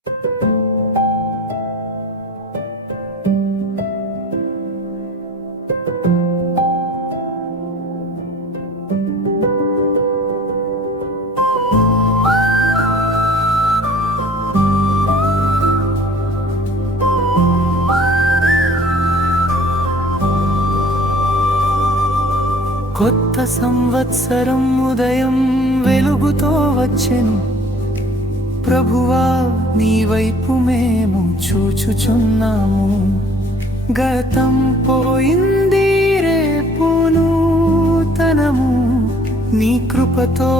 కొత్త సంవత్సరం ఉదయం వెలుగుతో వచ్చెను. ప్రభువా, నీ వైపు మేము చూచుచున్నాము. గతం పోయింది, రేపు నూతనము. నీ కృపతో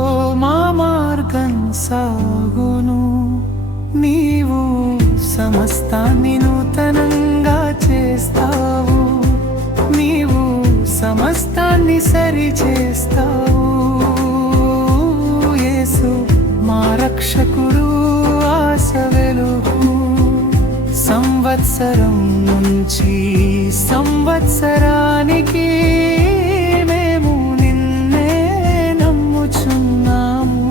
మా మార్గం సాగును. నీవు సమస్తాన్ని నూతనంగా చేస్తావు. నీవు సమస్తాన్ని సరి చేస్తావు. యేసు మా రక్షకుడు, ఆశ వెలుగు. సంవత్సరం నుంచి సంవత్సరానికి మేము నిన్నే నమ్ముచున్నాము.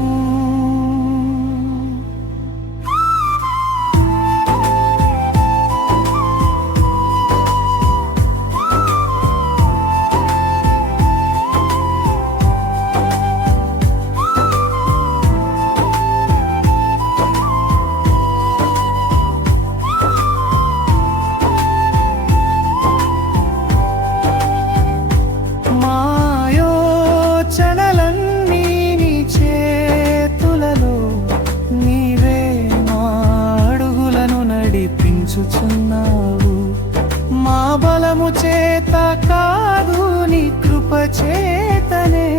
మా బలము చేత కాదు, నీ కృప చేతనే.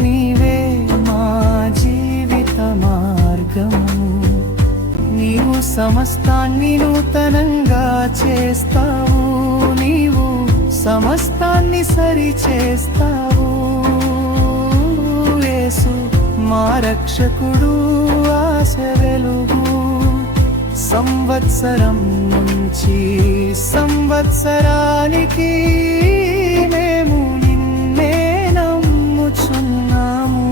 నీవే మా జీవిత మార్గము. నీవు సమస్తాన్ని నూతనంగా చేస్తావు. నీవు సమస్తాన్ని సరి చేస్తావు. యేసు మా రక్షకుడు, ఆశ వెలుగు. సంవత్సరం నుంచి సంవత్సరానికి మేము నిన్నే నమ్ముచున్నాము.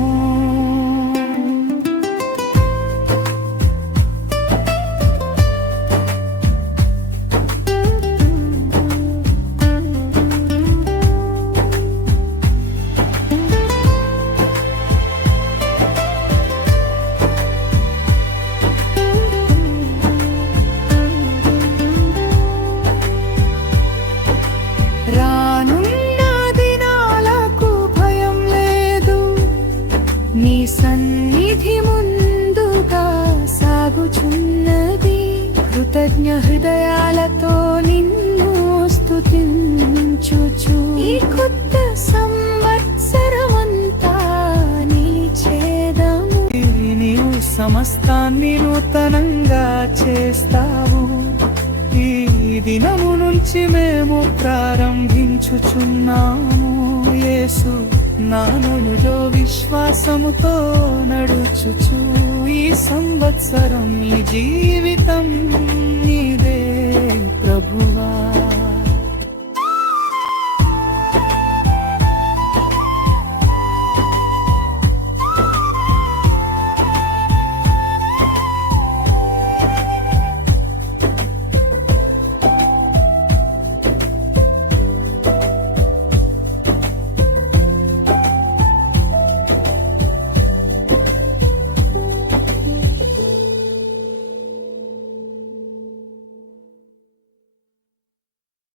నీ సన్నిధి ముందుగా సాగుచున్నది. కృతజ్ఞ హృదయాలతో నిన్ను స్తుతించుచు ఈ కొత్త సంవత్సరమంతా నిలిచేదము. నీవు సమస్తాన్ని నూతనంగా చేస్తావు. ఈ దినము నుంచి మేము ప్రారంభించుచున్నాము. యేసు నానులో విశ్వాసముతో నడుచుచు ఈ సంవత్సరం, ఈ జీవితం నీదే.